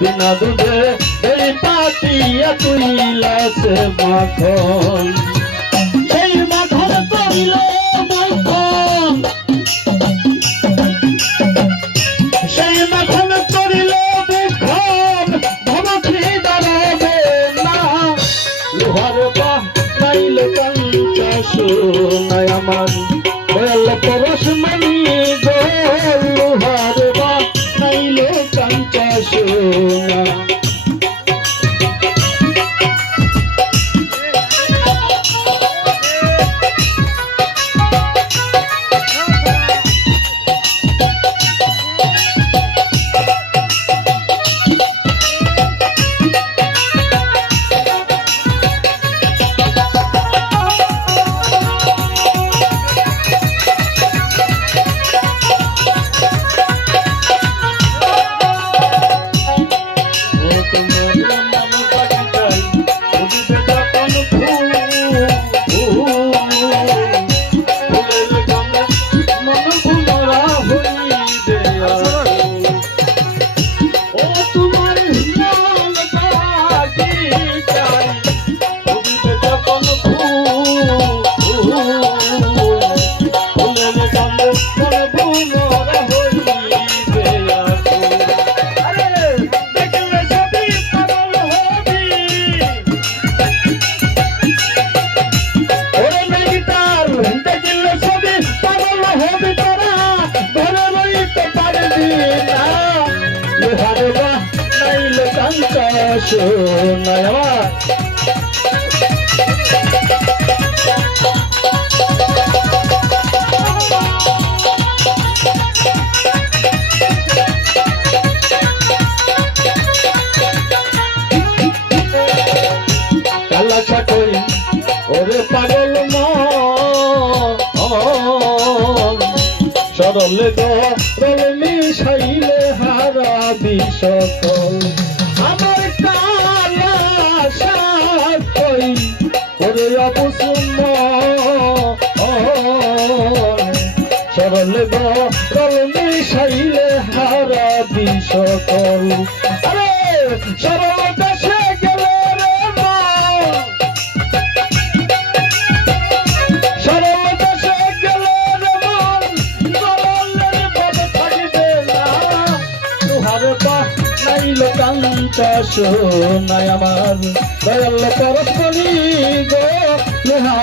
বিনা দুধে এই পাতিয়া তুইলাছে মাখন। সেই মাখন করিল মাখন। সেই মাখন করিল মুখন। ধমকি দাঁড়াবে না। লোহার বা নাইল কাঞ্চা সোনায় আমার দয়াল পরশ মানি সোনা হবি তোরা ধরে রইতে পারবি না। লোহারে বা নাইলে কান্তা শোনায়া সরল গরল মিশাইলে হারা বিষকল আমার কালা সাকই ওরে অবসুম সরল গরল মিশাইলে হারা বিষকল আরে সরল কাঞ্চা সোনায় আমার দয়াল পরস্পরি গো লোহা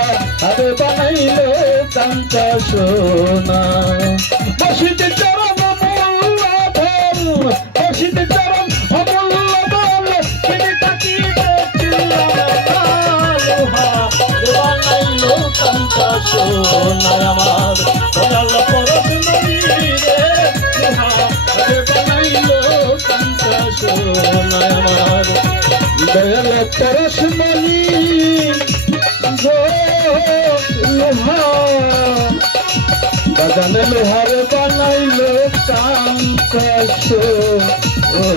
আরে বানাইল কাঞ্চা সোনা বসিতে চরম বসিতে চরম সোনায় আমার দয়াল পরস্পরি দয়াল পরশমণি গো লোহা বাজানে লোহার বানাইল কাঞ্চা সোনা